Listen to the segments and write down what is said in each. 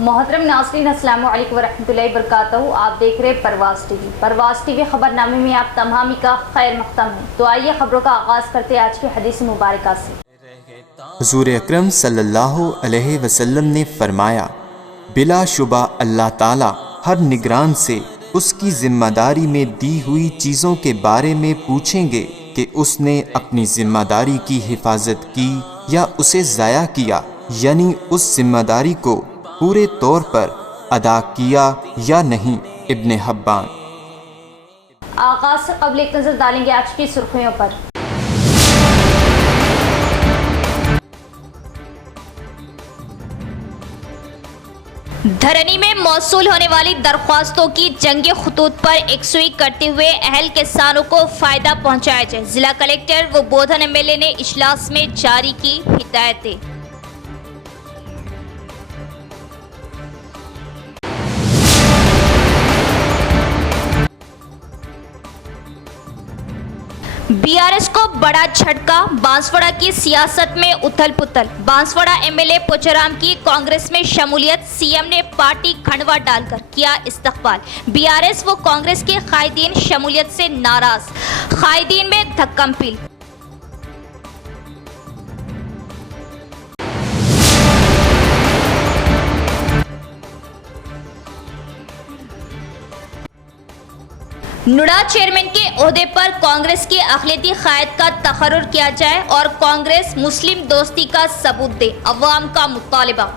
मोहतरम नाज़रीन, अस्सलामु अलैकुम वरहमतुल्लाहि वबरकातुहू। आप देख रहे हैं परवाज़ टीवी। परवाज़ टीवी खबरनामे में आप तमामी का खैर मक़दम है। तो आइए खबरों का आगाज़ करते हैं आज की हदीस मुबारका से। हुज़ूर अकरम सल्लल्लाहु अलैहि वसल्लम ने फरमाया, बिलाशुबा अल्लाह ताला हर निगरान से उसकी जिम्मेदारी में दी हुई चीज़ों के बारे में पूछेंगे कि उसने अपनी जिम्मेदारी की हिफाजत की या उसे ज़ाया किया, यानी उस जिम्मेदारी को पूरे तौर पर अदा किया या नहीं। इब्ने हब्बान। आगाज़ से कबल एक नज़र डालेंगे आज की सुर्खियों पर। धरनी में मौसूल होने वाली दरख्वास्तों की जंगी खतूत पर यकसुई करते हुए अहल किसानों को फ़ायदा पहुँचाया जाए। जिला कलेक्टर व बोधन एमएलए ने इजलास में जारी की हिदायतें। बीआरएस को बड़ा झटका, बांसवाड़ा की सियासत में उथल पुथल। बांसवाड़ा एमएलए पोचाराम की कांग्रेस में शमूलियत, सीएम ने पार्टी खंडवा डालकर किया इस्तकबाल। बीआरएस व कांग्रेस के कायदीन शमूलियत से नाराज, कायदीन में धक्कम-पील। नुडा चेयरमैन के ओहदे पर कांग्रेस की अक़लियती क़यादत का तकर्रुर किया जाए और कांग्रेस मुस्लिम दोस्ती का सबूत दे, अवाम का मुतालिबा।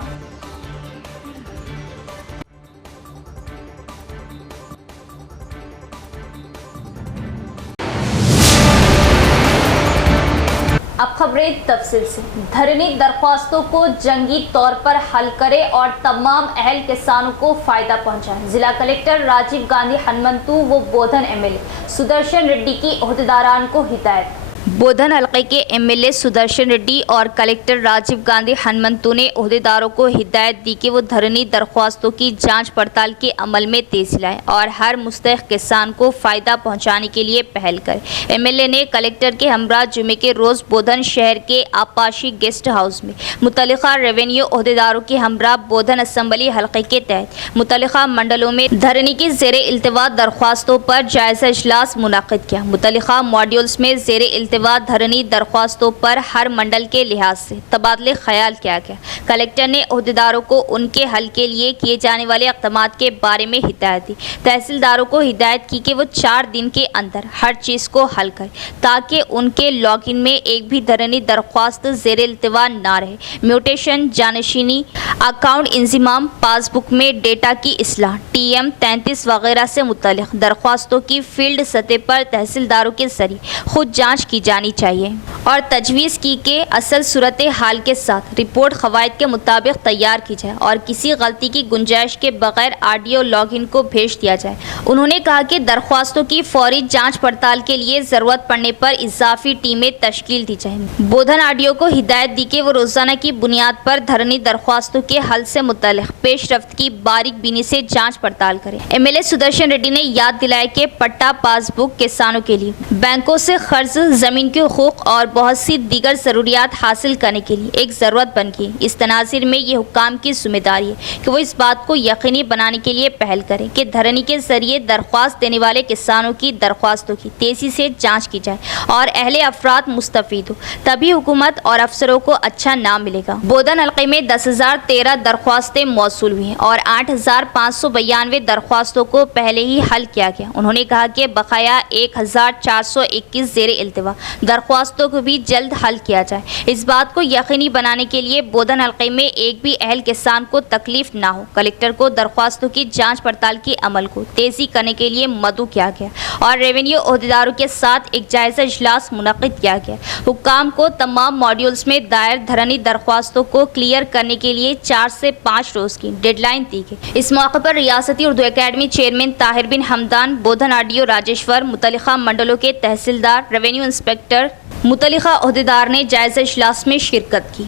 अब खबरें तफसील से। धरनी दरख्वास्तों को जंगी तौर पर हल करे और तमाम अहल किसानों को फ़ायदा पहुंचाए। जिला कलेक्टर राजीव गांधी हनुमंतु व बोधन एमएलए सुदर्शन रेड्डी की ओहदेदारान को हिदायत। बोधन हल्के के एमएलए सुदर्शन रेड्डी और कलेक्टर राजीव गांधी हनुमंतु ने ओहदेदारों को हिदायत दी कि वो धरनी दरख्वास्तों की जांच पड़ताल के अमल में तेज़ी लाएं और हर मुस्तहिक़ किसान को फ़ायदा पहुंचाने के लिए पहल करें। एमएलए ने कलेक्टर के हमरा जुमे के रोज़ बोधन शहर के आपाशी गेस्ट हाउस में मुतल्लिक़ा रेवेन्यू ओहदेदारों के हमरा बोधन असम्बली हल्के के तहत मुतल्लिक़ा मंडलों में धरनी की ज़ेरे इल्तिवा दरख्वास्तों पर जायज़ा इजलास मुनाक़िद किया। मुतल्लिक़ा मॉड्यूल्स में ज़ेरे धरनी दरख्वास्तों पर हर मंडल के लिहाज से तबादले ख्याल किया गया। कलेक्टर ने ओहदेदारों को उनके हल के लिए किए जाने वाले इक़दामात के बारे में हिदायत दी। तहसीलदारों को हिदायत की कि वो 4 दिन के अंदर हर चीज़ को हल करें ताकि उनके लॉगिन में एक भी धरनी दरख्वास्त ज़ेर इल्तिवा ना रहे। म्यूटेशन, जानशीनी, अकाउंट इंज़िमाम, पासबुक में डेटा की इस्लाह, TM 33 वगैरह से मुतल्लिक़ दरख्वास्तों की फील्ड सतह पर तहसीलदारों के ज़रिए खुद जाँच की जानी चाहिए और तजवीज़ की कि असल सूरत हाल के साथ रिपोर्ट क़वायद के मुताबिक तैयार की जाए और किसी गलती की गुंजाइश के बगैर ऑडियो लॉगिन को भेज दिया जाए। उन्होंने कहा कि दरख्वास्तों की फौरी जांच पड़ताल के लिए ज़रूरत पड़ने पर इजाफी टीमें तश्कील दी जाए। बोधन ऑडियो को हिदायत दी कि वो रोज़ाना की बुनियाद पर धरनी दरख्वास्तों के हल से मुतल्लिक़ पेशरफ्त की बारीक बीनी से जाँच पड़ताल करें। एमएलए सुदर्शन रेड्डी ने याद दिलाया कि पट्टा पासबुक किसानों के लिए बैंकों से कर्ज, ज़मीन के हुकूक और बहुत सी दीगर ज़रूरियात हासिल करने के लिए एक ज़रूरत बन गई। इस तनाज़ुर में ये हुक्काम की ज़िम्मेदारी है कि वो इस बात को यकीनी बनाने के लिए पहल करें कि धरनी के ज़रिए दरख्वास्त देने वाले किसानों की दरख्वास्तों की तेज़ी से जाँच की जाए और अहले अफराद मुस्तफ़ीद हो, तभी हुकूमत और अफसरों को अच्छा नाम मिलेगा। बोधन हल्के में 10,013 दरख्वास्तें मौसूल हुई हैं और 8,592 दरख्वास्तों को पहले ही हल किया गया। उन्होंने कहा कि बकाया 1,421 ज़ेर इल्तिवा दरख्वास्तों को भी जल्द हल किया जाए। इस बात को यकीनी बनाने के लिए बोधन हल्के में एक भी अहल किसान को तकलीफ ना हो, कलेक्टर को दरख्वास्तों की जांच पड़ताल के अमल को तेज़ी करने के लिए मदऊ किया गया और रेवेन्यू ओहदेदारों के साथ एक जायज़ा इजलास मुनक़िद किया गया। हुक्काम को तमाम मॉड्यूल्स में दायर धरनी दरख्वास्तों को क्लियर करने के लिए 4 से 5 रोज़ की डेडलाइन दी गई। इस मौके पर रियासती उर्दू अकेडमी चेयरमैन ताहिर बिन हमदान, बोधन ऑडियो राजेश्वर, मुतल्लिक़ा मंडलों के तहसीलदार, रेवेन्यू इंस्पेक्टर, मुतल्लिक़ा ओहदेदार ने जायज़ा इजलास में शिरकत की।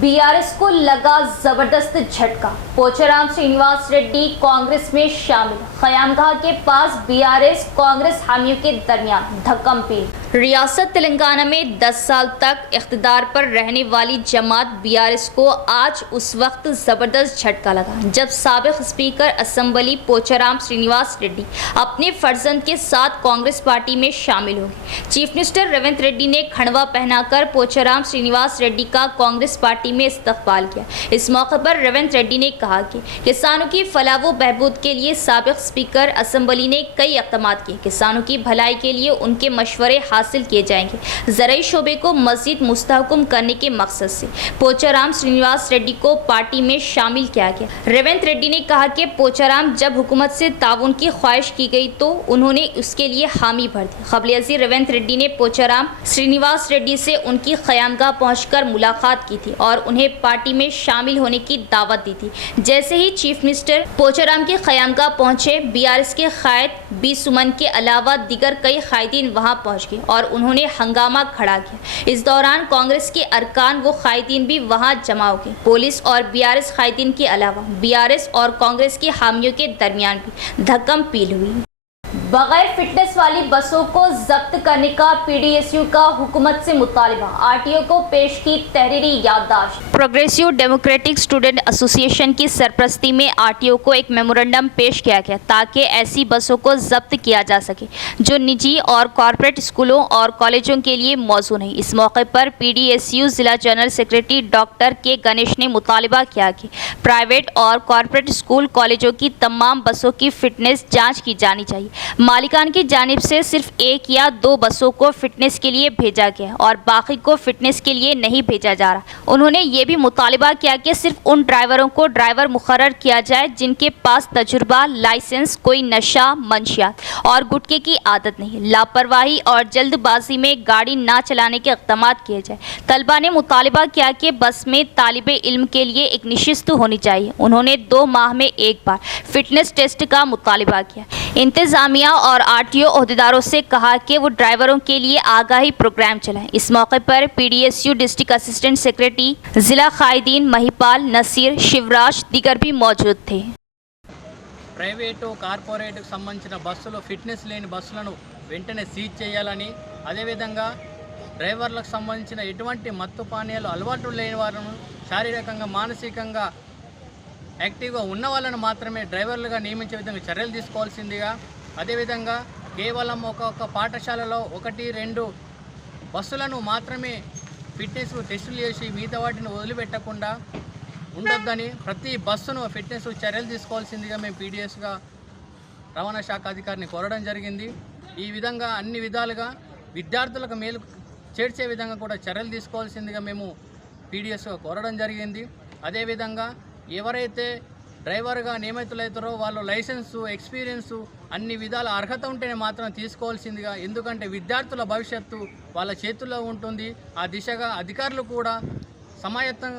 बीआरएस को लगा जबरदस्त झटका, पोचाराम श्रीनिवास रेड्डी कांग्रेस में शामिल। ख़यामगाह के पास बीआरएस कांग्रेस हामियों के दरमियान धक्कम-पील। रियासत तेलंगाना में 10 साल तक इख्तिदार पर रहने वाली जमात बीआरएस को आज उस वक्त ज़बरदस्त झटका लगा जब साबिक़ स्पीकर असम्बली पोचाराम श्रीनिवास रेड्डी अपने फर्जंद के साथ कांग्रेस पार्टी में शामिल हो गए। चीफ मिनिस्टर रेवंत रेड्डी ने खंडवा पहनाकर पोचाराम श्रीनिवास रेड्डी का कांग्रेस पार्टी में इस्तकबाल किया। इस मौके पर रेवंत रेड्डी ने कहा कि किसानों की फलाह व बहबूद के लिए साबिक़ स्पीकर असम्बली ने कई इक़दाम किए। किसानों की भलाई के लिए उनके मशवरे हासिल किए जाएंगे। ज़राई शोबे को मज़ीद मुस्तहकम करने के मकसद से पोचाराम श्रीनिवास रेड्डी को पार्टी में शामिल किया गया। रेवंत रेड्डी ने कहा कि पोचाराम जब हुकूमत से ताउन की ख्वाहिश की गई तो उन्होंने उसके लिए हामी भर दी। क़ब्ल अज़ीर रेवंत रेड्डी ने पोचाराम श्रीनिवास रेड्डी से उनकी क़यामगाह पहुंचकर मुलाकात की थी और उन्हें पार्टी में शामिल होने की दावत दी थी। जैसे ही चीफ मिनिस्टर पोचाराम की क़यामगाह पहुंचे, बीआरएस के कायद बी सुमन के अलावा दीगर कई कायदीन वहां पहुंच गए और उन्होंने हंगामा खड़ा किया। इस दौरान कांग्रेस के अरकान व कायदीन भी वहां जमा हो गए। पुलिस और बीआरएस कायदीन के अलावा बीआरएस और कांग्रेस के हामियों के दरमियान भी धक्कम पील हुई। बगैर फिटनेस वाली बसों को जब्त करने का पीडीएसयू का हुकूमत से मुतालिबा, आरटीओ को पेश की तहरीरी याददाश्त। प्रोग्रेसिव डेमोक्रेटिक स्टूडेंट एसोसिएशन की सरपरस्ती में आरटीओ को एक मेमोरेंडम पेश किया गया ताकि ऐसी बसों को जब्त किया जा सके जो निजी और कॉरपोरेट स्कूलों और कॉलेजों के लिए मौजू नहीं। इस मौके पर पीडीएसयू जिला जनरल सेक्रेटरी डॉक्टर के गणेश ने मुतालिबा किया कि प्राइवेट और कॉरपोरेट स्कूल कॉलेजों की तमाम बसों की फिटनेस जाँच की जानी चाहिए। मालिकान की जानिब से सिर्फ 1 या 2 बसों को फिटनेस के लिए भेजा गया और बाकी को फिटनेस के लिए नहीं भेजा जा रहा। उन्होंने ये भी मुतालिबा किया कि सिर्फ उन ड्राइवरों को ड्राइवर मुकर्रर किया जाए जिनके पास तजुर्बा, लाइसेंस, कोई नशा, मंशियात और गुटखे की आदत नहीं। लापरवाही और जल्दबाजी में गाड़ी ना चलाने के इक़दाम किए जाए। तलबा ने मुतालिबा किया कि बस में तालिबे इल्म के लिए एक नशिस्त होनी चाहिए। उन्होंने 2 माह में एक बार फिटनेस टेस्ट का मुतालिबा किया। इंतज़ामिया और आरटीओ अहदेदारों से कहा कि वो ड्राइवरों के लिए आगाही प्रोग्राम चलाएं। इस मौके पर पीडीएसयू डिस्ट्रिक्ट असिस्टेंट सेक्रेटरी, जिला कायदीन महिपाल, नसीर, शिवराज दीगर भी मौजूद थे। ప్రైవేటు కార్పొరేట్కు సంబంధించిన బస్సులు ఫిట్నెస్ లేని బస్సులను వెంటనే సీజ్ చేయాలని, అదేవిధంగా డ్రైవర్లకు సంబంధించిన ఎటువంటి మత్తు పానీయాలు అలవాటు లేని వారిని, శారీరకంగా మానసికంగా యాక్టివ్గా ఉన్న వాళ్ళను మాత్రమే డ్రైవర్లుగా నియమించే విధంగా చర్యలు తీసుకోవాల్సిందిగా, అదేవిధంగా కేవలం ఒక పాఠశాలలో 1-2 బస్సులను మాత్రమే ఫిట్నెస్ టెస్టులు చేసి మిగతా వాటిని వదిలిపెట్టకుండా ఉండొద్దని, ప్రతి బస్సును ఫిట్నెస్ చర్యలు తీసుకోవాల్సిందిగా మేము పీడీఎస్గా రవాణా శాఖ అధికారిని కోరడం జరిగింది. ఈ విధంగా అన్ని విధాలుగా విద్యార్థులకు మేలు చేర్చే విధంగా కూడా చర్యలు తీసుకోవాల్సిందిగా మేము పీడీఎస్గా కోరడం జరిగింది. అదేవిధంగా ఎవరైతే డ్రైవర్గా నియమితులవుతారో వాళ్ళు లైసెన్సు, ఎక్స్పీరియన్సు అన్ని విధాల అర్హత ఉంటేనే మాత్రం తీసుకోవాల్సిందిగా, ఎందుకంటే విద్యార్థుల భవిష్యత్తు వాళ్ళ చేతుల్లో ఉంటుంది. ఆ దిశగా అధికారులు కూడా సమాయత్తం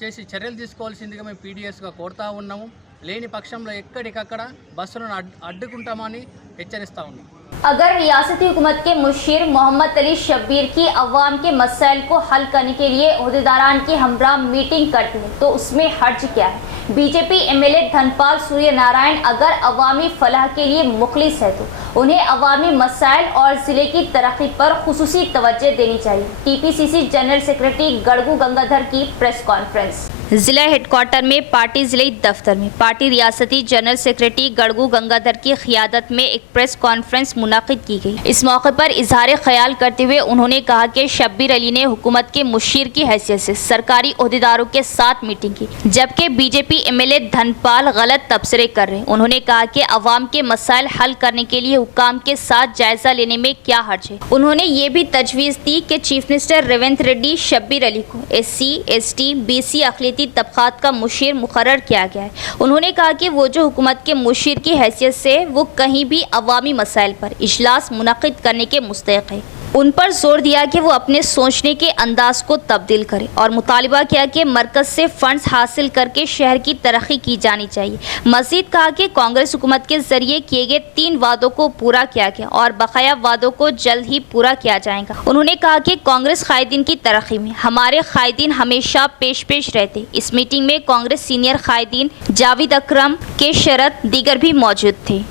చేసి చర్యలు తీసుకోవాల్సిందిగా మేము పీడీఎస్గా కోరుతా ఉన్నాము. లేని పక్షంలో ఎక్కడికక్కడ బస్సులను అడ్డుకుంటామని హెచ్చరిస్తూ ఉన్నాం. अगर रियासती हुकूमत के मुशीर मोहम्मद अली शब्बीर की अवाम के मसाइल को हल करने के लिए ओहदेदारान की हमरा मीटिंग करती है तो उसमें हर्ज क्या है? बीजेपी एमएलए धनपाल सूर्य नारायण अगर अवामी फलाह के लिए मुखलिस है तो उन्हें अवामी मसाइल और ज़िले की तरक्की पर खुसूसी तवज्जो देनी चाहिए। टीपीसीसी जनरल सेक्रेटरी गड़गू गंगाधर की प्रेस कॉन्फ्रेंस। जिला हेडक्वार्टर में पार्टी जिले दफ्तर में पार्टी रियासती जनरल सेक्रेटरी गड़गू गंगाधर की क़ियादत में एक प्रेस कॉन्फ्रेंस मुनाकिद की गई। इस मौके पर इजहार ख्याल करते हुए उन्होंने कहा कि शब्बीर अली ने हुकूमत के मुशीर की हैसियत से सरकारी ओहदेदारों के साथ मीटिंग की, जबकि बीजेपी एमएलए धनपाल गलत तबसरे कर रहे हैं। उन्होंने कहा कि अवाम के मसाइल हल करने के लिए हुकाम के साथ जायजा लेने में क्या हर्ज है। उन्होंने ये भी तजवीज़ दी कि चीफ मिनिस्टर रेवंत रेड्डी शब्बीर अली को SC, ST, BC अक़लियती तबक़ात का मुशीर मुकर्रर किया गया है। उन्होंने कहा कि वो जो हुकूमत के मुशीर की हैसियत से वो कहीं भी अवामी मसाइल पर इजलास मुनक़िद करने के मुस्तहिक़ है। उन पर जोर दिया कि वो अपने सोचने के अंदाज को तब्दील करें और मुतालिबा किया कि मरकज़ से फंड्स हासिल करके शहर की तरक्की की जानी चाहिए। मज़ीद कहा कि कांग्रेस हुकूमत के ज़रिए किए गए 3 वादों को पूरा किया गया और बकाया वादों को जल्द ही पूरा किया जाएगा। उन्होंने कहा कि कांग्रेस कायदीन की तरक्की में हमारे कायदीन हमेशा पेश रहते। इस मीटिंग में कांग्रेस सीनियर कायदीन जावेद अकरम के शरत दीगर भी मौजूद थे।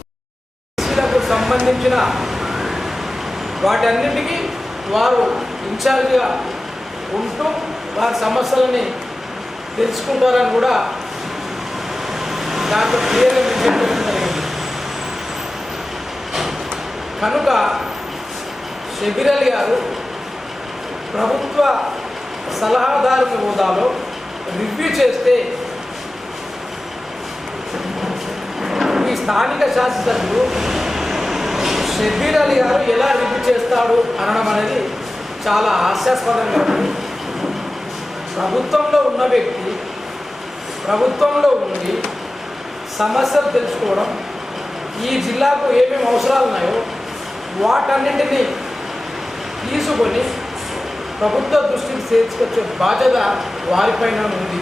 వాటన్నిటికీ వారు ఇన్ఛార్జిగా ఉంటూ వారి సమస్యలని తెలుసుకుంటారని కూడా దాంట్లో క్లియర్గా మెన్షన్ చేయడం జరిగింది. కనుక షబీర్ అలీ గారు ప్రభుత్వ సలహాదారుని హోదాలో రివ్యూ చేస్తే ఈ స్థానిక శాసనసభ్యులు షబీర్ అలీ గారు ఎలా రివ్యూ చేస్తాడు అనడం అనేది చాలా హాస్యాస్పదంగా ఉంది. ప్రభుత్వంలో ఉన్న వ్యక్తి ప్రభుత్వంలో ఉండి సమస్యలు తెలుసుకోవడం, ఈ జిల్లాకు ఏమేమి అవసరాలు ఉన్నాయో వాటన్నింటినీ తీసుకొని ప్రభుత్వ దృష్టికి చేర్చుకొచ్చే బాధ్యత వారిపైన ఉంది.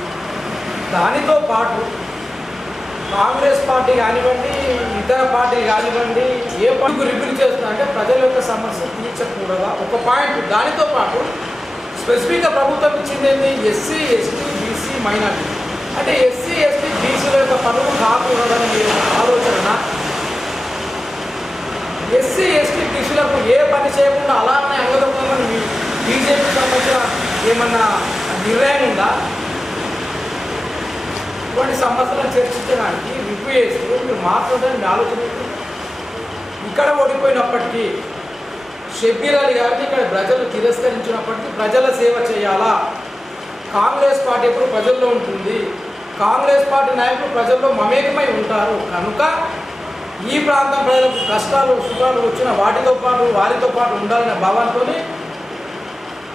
దానితో పాటు కాంగ్రెస్ పార్టీ కానివ్వండి, ఇతర పార్టీలు కానివ్వండి, ఏ పార్టీకి రివ్యూ చేస్తున్నారంటే ప్రజల యొక్క సమస్య తీర్చకూడదా ఒక పాయింట్. దానితో పాటు స్పెసిఫిక్గా ప్రభుత్వం ఇచ్చింది ఏంటి, ఎస్సీ ఎస్టీ బీసీ మైనారిటీ అంటే ఎస్సీ ఎస్టీ బీసీల యొక్క పనులు కాకూడదని ఆలోచన. ఎస్సీ ఎస్టీ బీసీలకు ఏ పని చేయకుండా అలానే అంగదొక్కమని బీజేపీకి సంబంధించిన ఏమన్నా నిర్ణయం ఉందా? ఇటువంటి సమస్యలను చర్చించడానికి రివ్యూ చేస్తూ మీరు మాట్లాడడానికి ఆలోచన. ఇక్కడ ఓడిపోయినప్పటికీ షబీర్ అలీ గారిని ఇక్కడ ప్రజలు తిరస్కరించినప్పటికీ ప్రజల సేవ చేయాలా? కాంగ్రెస్ పార్టీ ఎప్పుడు ప్రజల్లో ఉంటుంది, కాంగ్రెస్ పార్టీ నాయకులు ప్రజల్లో మమేకమై ఉంటారు. కనుక ఈ ప్రాంతం ప్రజలకు కష్టాలు సుఖాలు వచ్చిన వాటితో పాటు వారితో పాటు ఉండాలనే భావంతో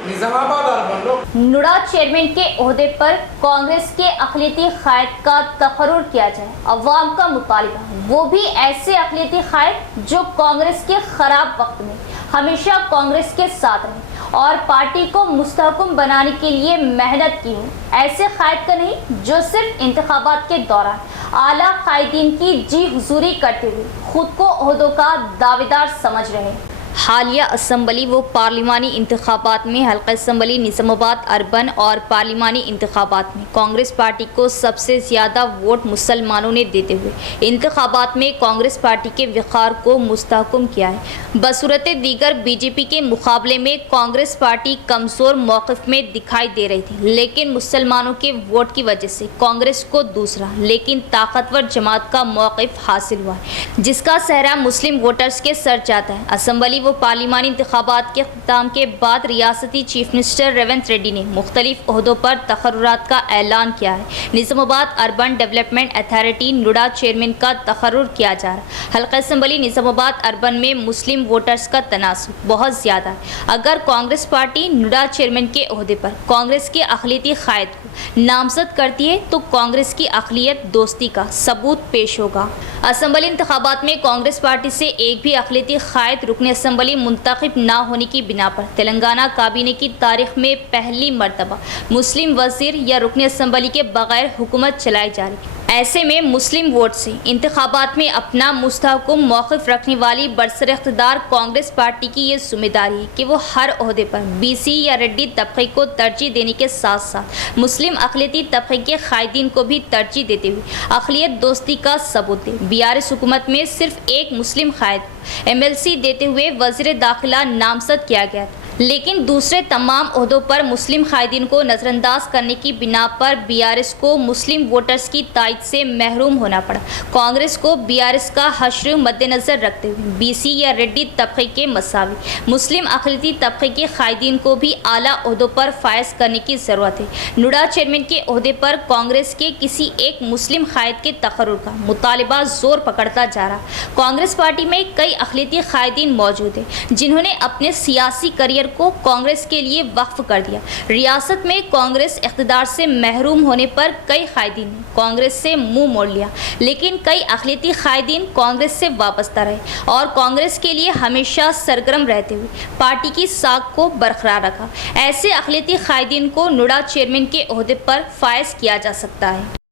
निजामाबाद अर्बन नुडा चेयरमैन के ओहदे पर कांग्रेस के अक़लियती क़ायद का तकर्रुर किया जाए, अवाम का मुतालिबा, वो भी ऐसे अक़लियती क़ायद जो कांग्रेस के ख़राब वक्त में हमेशा कांग्रेस के साथ रहे और पार्टी को मुस्तहकम बनाने के लिए मेहनत की हो। ऐसे क़ायद का नहीं जो सिर्फ इंतखाबात के दौरान आला कायदीन की जी हुजूरी करते हुए खुद को ओहदों का दावेदार समझ रहे। हालिया असम्बली व पार्लिमानी इंतखाबात में हल्का असम्बली निज़ामाबाद अर्बन और पार्लिमानी इंतखाबात में कांग्रेस पार्टी को सबसे ज़्यादा वोट मुसलमानों ने देते हुए इंतखाबात में कांग्रेस पार्टी के वक़ार को मुस्तहकम किया है। बसूरत दीगर बीजेपी के मुकाबले में कांग्रेस पार्टी कमज़ोर मौक़िफ़ में दिखाई दे रही थी, लेकिन मुसलमानों के वोट की वजह से कांग्रेस को दूसरा लेकिन ताकतवर जमात का मौक़िफ़ हासिल हुआ है, जिसका सहरा मुस्लिम वोटर्स के सर जाता है। असम्बली वो पार्लिमानी इंतखाबात के ख़त्म के बाद रियासती चीफ मिनिस्टर रेवंत रेड्डी ने मुख्तलिफ ओहदों पर तकर्रुरात का ऐलान किया है। Nizamabad urban development authority NUDA chairman का तकर्रुर किया जा रहा है। हल्का असम्बली निज़ामाबाद अर्बन में मुस्लिम वोटर्स का तनासुब बहुत ज़्यादा है। अगर कांग्रेस पार्टी नुडा चेयरमैन के ओहदे पर कांग्रेस के अक़लियती क़ायद को नामजद करती है तो कांग्रेस की अक़लियत दोस्ती का सबूत पेश होगा। असम्बली इंतखाबात में कांग्रेस पार्टी से एक भी अक़लियती क़ायद रुकन असम्बली मुंतखब ना होने की बिना पर तेलंगाना काबीने की तारीख में पहली मरतबा मुस्लिम वज़ीर या रुकन असम्बली के बगैर हुकूमत चलाई जा रही। ऐसे में मुस्लिम वोट से इंतखाबात में अपना मुस्तहकम मौक़िफ़ रखने वाली बरसर इक़्तिदार कांग्रेस पार्टी की ये जिम्मेदारी है कि वो हर ओहदे पर बीसी या रेड्डी तबके को तरजीह देने के साथ साथ मुस्लिम अक़लियती तबके के क़ायदीन को भी तरजीह देते हुए अक़लियत दोस्ती का सबूत दे। बीआरएस हुकूमत में सिर्फ एक मुस्लिम क़ायद MLC देते हुए वज़ीर दाखिला नामज़द किया गया था, लेकिन दूसरे तमाम ओहदों पर मुस्लिम क़ायदीन को नज़रअंदाज करने की बिना पर बीआरएस को मुस्लिम वोटर्स की तायद से महरूम होना पड़ा। कांग्रेस को बीआरएस का हश्र मद्देनज़र रखते हुए बीसी या रेड्डी तबके के मसावी मुस्लिम अक़लियती तबके के क़ायदीन को भी आला ओहदों पर फायज करने की ज़रूरत है। नुडा चेयरमैन के ओहदे पर कांग्रेस के किसी एक मुस्लिम क़ायद के तकर्रुर का मुतालिबा ज़ोर पकड़ता जा रहा। कांग्रेस पार्टी में कई अक़लियती क़ायदीन मौजूद हैं जिन्होंने अपने सियासी करियर को कांग्रेस के लिए वक्फ कर दिया। रियासत में कांग्रेस इक़्तिदार से महरूम होने पर कई क़ायदीन ने कांग्रेस से मुंह मोड़ लिया, लेकिन कई अक़लियती क़ायदीन कांग्रेस से वाबस्ता रहे और कांग्रेस के लिए हमेशा सरगर्म रहते हुए पार्टी की साख को बरकरार रखा। ऐसे अक़लियती क़ायदीन को नुडा चेयरमैन के ओहदे पर फायज किया जा सकता है।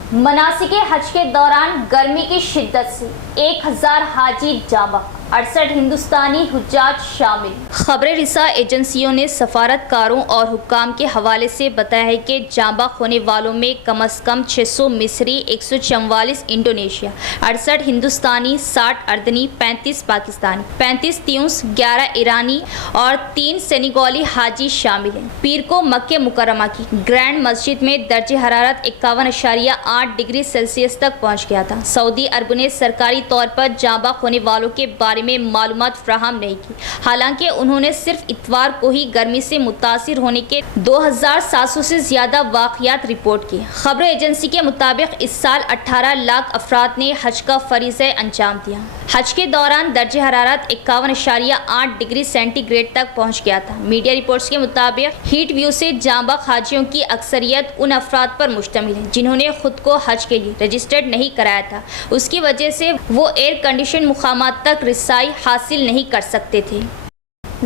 मनासिके हज के दौरान गर्मी की शिद्दत से 1000 हाजी जाँ बहक। 68 हिंदुस्तानी हुज्जाज शामिल। खबरें रिसा एजेंसियों ने सफारतकारों और हुक्काम के हवाले से बताया है कि जांबाक होने वालों में कम से कम 600 मिस्री, 144 इंडोनेशिया, 68 हिंदुस्तानी, 60 अर्दनी, 35 पाकिस्तानी, 35 त्यूस, 11 ईरानी और 3 सेनेगाली हाजी शामिल हैं। पीर को मक्के मुकर्रमा की ग्रैंड मस्जिद में दर्जे हरारत 51.8 डिग्री सेल्सियस तक पहुंच गया था। सऊदी अरब ने सरकारी तौर पर जांबाक होने वालों के बारे में मालूमात फ्राहम नहीं की, हालांकि उन्होंने सिर्फ इतवार को ही गर्मी से मुतासिर होने के 2700 से ज्यादा वाक़यात रिपोर्ट किए। खबर एजेंसी के मुताबिक इस साल 18 लाख अफराद ने हज का फरीज़ा अंजाम दिया। हज के दौरान दर्जे हरारत 51.8 डिग्री सेंटीग्रेड तक पहुंच गया था। मीडिया रिपोर्ट्स के मुताबिक हीट व्यू से जांबाक हाजियों की अक्सरियत उन अफराद पर मुश्तमिल है जिन्होंने खुद को हज के लिए रजिस्टर्ड नहीं कराया था। उसकी वजह से वो एयर कंडीशन मुकामात तक रिसाई हासिल नहीं कर सकते थे।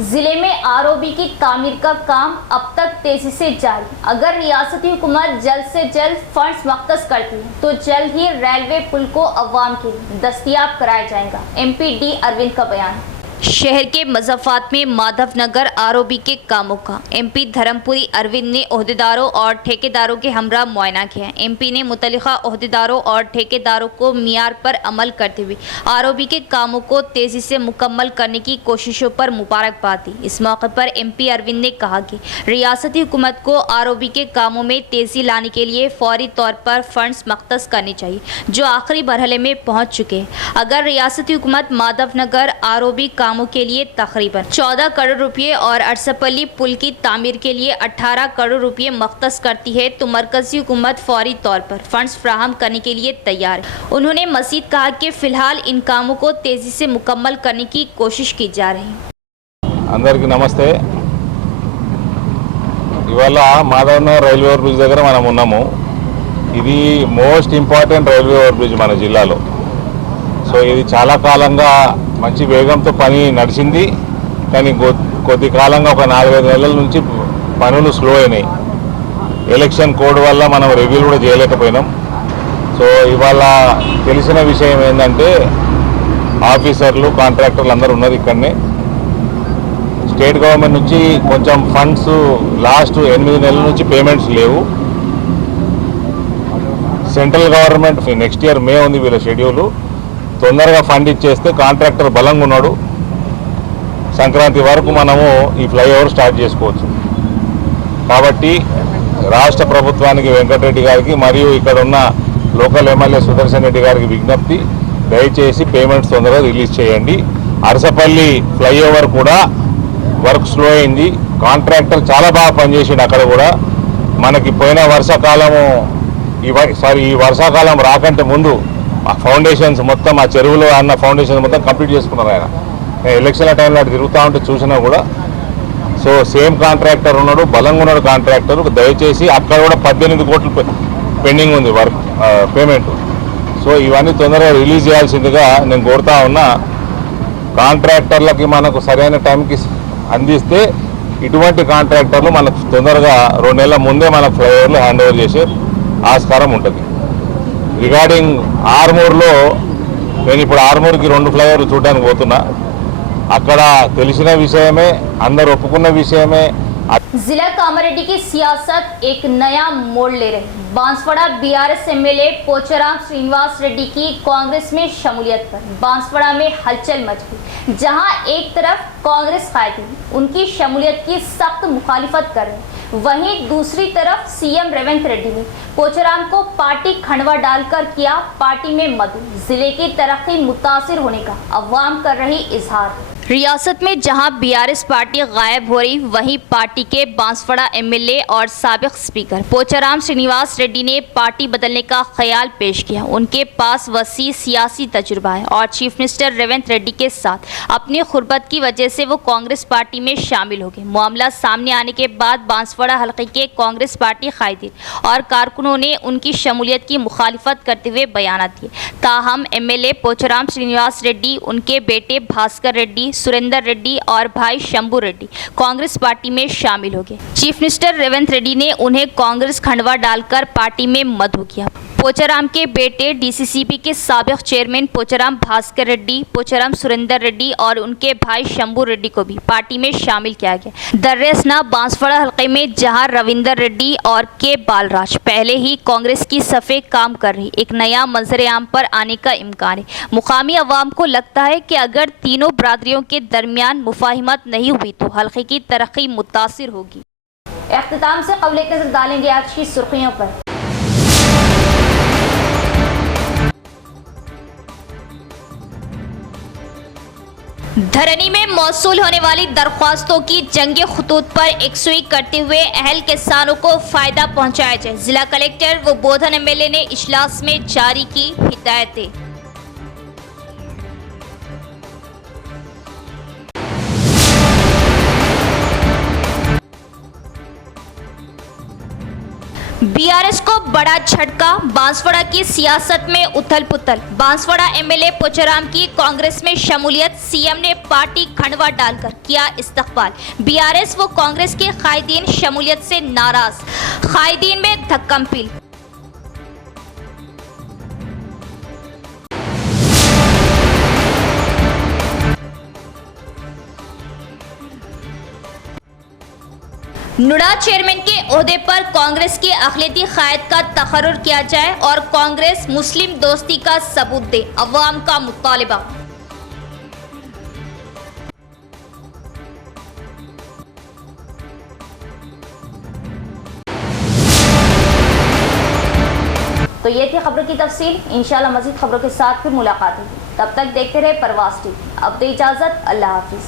जिले में आरओबी की तामीर का काम अब तक तेजी से जारी। अगर रियासती हुकूमत जल्द से जल्द फंड्स मख्तस करती है तो जल्द ही रेलवे पुल को अवाम के लिए दस्तयाब कराया जाएगा। MP डी अरविंद का बयान। शहर के मज़ाफ़ात में माधव नगर आरओबी के कामों का MP धर्मपुरी अरविंद ने ओहदेदारों और ठेकेदारों के हमरा मुआयना किया। MP ने मुतल्लिक़ा ओहदेदारों और ठेकेदारों को मियार पर अमल करते हुए आरओबी के कामों को तेज़ी से मुकम्मल करने की कोशिशों पर मुबारकबाद दी। इस मौके पर MP अरविंद ने कहा कि रियासती हुकूमत को आरओबी के कामों में तेज़ी लाने के लिए फौरी तौर पर फंड्स मख्तस करने चाहिए जो आखिरी मरहले में पहुँच चुके हैं। अगर रियासती हुकूमत माधव नगर आरओबी कामों के लिए तकरीबन 14 करोड़ रुपए और अरसपल्ली पुल की तामीर के लिए 18 करोड़ रुपए मख्तस करती है तो मरकजी हुकूमत फौरी तौर पर फंड्स फ्राहम करने के लिए तैयार है। उन्होंने मज़ीद कहा कि फिलहाल इन कामों को तेजी से मुकम्मल करने की कोशिश की जा रही है। అందరికీ నమస్తే। ఇవాళ మాధవనగర్ రైల్వే ఓవర్ బ్రిడ్జ్ దగ్గర మనం ఉన్నాము। ఇది most important railway over bridge మన జిల్లాలో। సో ఇది చాలా కాలంగా మంచి వేగంతో పని నడిచింది, కానీ కొద్ది కాలంగా ఒక 4-5 నెలల నుంచి పనులు స్లో అయినాయి। ఎలక్షన్ కోడ్ వల్ల మనం రివ్యూలు కూడా చేయలేకపోయినాం। సో ఇవాళ తెలిసిన విషయం ఏంటంటే ఆఫీసర్లు కాంట్రాక్టర్లు అందరూ ఉన్నారు ఇక్కడనే। స్టేట్ గవర్నమెంట్ నుంచి కొంచెం ఫండ్స్ లాస్ట్ 8 నెలల నుంచి పేమెంట్స్ లేవు। Central government next year May ఉంది వీళ్ళ షెడ్యూల్, తొందరగా ఫండ్ ఇచ్చేస్తే కాంట్రాక్టర్ బలంగా ఉన్నాడు, సంక్రాంతి వరకు మనము ఈ ఫ్లైఓవర్ స్టార్ట్ చేసుకోవచ్చు। కాబట్టి రాష్ట్ర ప్రభుత్వానికి వెంకటరెడ్డి గారికి మరియు ఇక్కడ ఉన్న లోకల్ ఎమ్మెల్యే సుదర్శన్ రెడ్డి గారికి విజ్ఞప్తి, దయచేసి పేమెంట్స్ తొందరగా రిలీజ్ చేయండి। అరసపల్లి ఫ్లైఓవర్ కూడా వర్క్ స్లో అయింది, కాంట్రాక్టర్ చాలా బాగా పనిచేసిండు అక్కడ కూడా। మనకి పోయిన వర్షాకాలము ఈ వర్షాకాలం రాకంటే ముందు ఆ ఫౌండేషన్స్ మొత్తం ఆ చెరువులో అన్న ఫౌండేషన్స్ మొత్తం కంప్లీట్ చేసుకున్నారు ఆయన। ఎలక్షన్ల టైంలో అటు తిరుగుతూ ఉంటే చూసినా కూడా। సో సేమ్ కాంట్రాక్టర్ ఉన్నాడు, బలంగా ఉన్నాడు కాంట్రాక్టర్, దయచేసి అక్కడ కూడా 18 కోట్లు పెండింగ్ ఉంది వర్క్ పేమెంట్। సో ఇవన్నీ తొందరగా రిలీజ్ చేయాల్సిందిగా నేను కోరుతా ఉన్నా। కాంట్రాక్టర్లకి మనకు సరైన టైంకి అందిస్తే ఇటువంటి కాంట్రాక్టర్లు మనకు తొందరగా 2 నెలల ముందే మనకు ఫ్లైఓవర్లు హ్యాండ్ ఓవర్ చేసే ఆస్కారం ఉంటుంది। రిగార్డింగ్ ఆర్మూర్లో నేను ఇప్పుడు ఆర్మూర్కి 2 ఫ్లైఓవర్లు చూడడానికి పోతున్నా, అక్కడ తెలిసిన విషయమే, అందరు ఒప్పుకున్న విషయమే। जिला कामारेड्डी की सियासत एक नया मोड़ ले रही। बांसवाड़ा BRS MLA पोचाराम श्रीनिवास रेड्डी की कांग्रेस में शमूलियत पर बांसवाड़ा में हलचल मच गई। जहां एक तरफ कांग्रेस कायदीन उनकी शमूलियत की सख्त मुखालिफत कर रहे, वहीं दूसरी तरफ CM रेवंत रेड्डी ने पोचाराम को पार्टी खंडवा डालकर किया पार्टी में मदद। जिले की तरक्की मुतासिर होने का अवाम कर रही इजहार। रियासत में जहां BRS पार्टी गायब हो रही, वहीं पार्टी के बांसवाड़ा MLA और साबिक स्पीकर पोचाराम श्रीनिवास रेड्डी ने पार्टी बदलने का ख्याल पेश किया। उनके पास वसी सियासी तजुर्बा है और चीफ मिनिस्टर रेवंत रेड्डी के साथ अपनी खुरबत की वजह से वो कांग्रेस पार्टी में शामिल हो गए। मामला सामने आने के बाद बांसवाड़ा हल्के के कांग्रेस पार्टी कायदीन और कारकुनों ने उनकी शमूलियत की मुखालिफत करते हुए बयान दिए। ताहम MLA पोचाराम श्रीनिवास रेड्डी, उनके बेटे भास्कर रेड्डी, सुरेंद्र रेड्डी और भाई शंभू रेड्डी कांग्रेस पार्टी में शामिल हो गए। चीफ मिनिस्टर रेवंत रेड्डी ने उन्हें कांग्रेस खंडवा डालकर पार्टी में मदऊ किया। पोचाराम के बेटे डीसीसीबी के साबिक चेयरमैन पोचाराम भास्कर रेड्डी, पोचाराम सुरेंद्र रेड्डी और उनके भाई शंभू रेड्डी को भी पार्टी में शामिल किया गया। दर्रेसना बांसवाड़ा हल्के में जहां रविंदर रेड्डी और के बालराज पहले ही कांग्रेस की सफे काम कर रही, एक नया मंजर-ए-आम पर आने का इम्कान है। मुकामी अवाम को लगता है कि अगर तीनों बरादरियों के दरमियान मुफाहिमत नहीं हुई तो हल्के की तरक्की मुतासिर होगी। इख्तिताम से कबल एक नजर डालेंगे आज की सुर्खियों पर। धरनी में मौसूल होने वाली दरख्वास्तों की जंगे खुतूत पर एकसुई करते हुए अहल किसानों को फायदा पहुंचाया जाए, जिला कलेक्टर व बोधन एमएलए ने इजलास में जारी की हिदायतें। बीआरएस को बड़ा झटका, बांसवाड़ा की सियासत में उथल पुथल। बांसवाड़ा एमएलए पोचाराम की कांग्रेस में शमूलियत, सीएम ने पार्टी खंडवा डालकर किया इस्तकबाल। बीआरएस व कांग्रेस के कायदीन शमूलियत से नाराज, कायदीन में धक्कम-पील। नुडा चेयरमैन के ओहदे पर कांग्रेस की अक़लियती क़यादत का तकर्रुर किया जाए और कांग्रेस मुस्लिम दोस्ती का सबूत दे, अवाम का मुतालिबा। तो ये थी खबरों की तफसील। इंशाल्लाह मज़ीद खबरों के साथ फिर मुलाकात होगी। तब तक देखते रहे परवाज़ टीवी। अब दे इजाज़त, अल्लाह हाफिज़।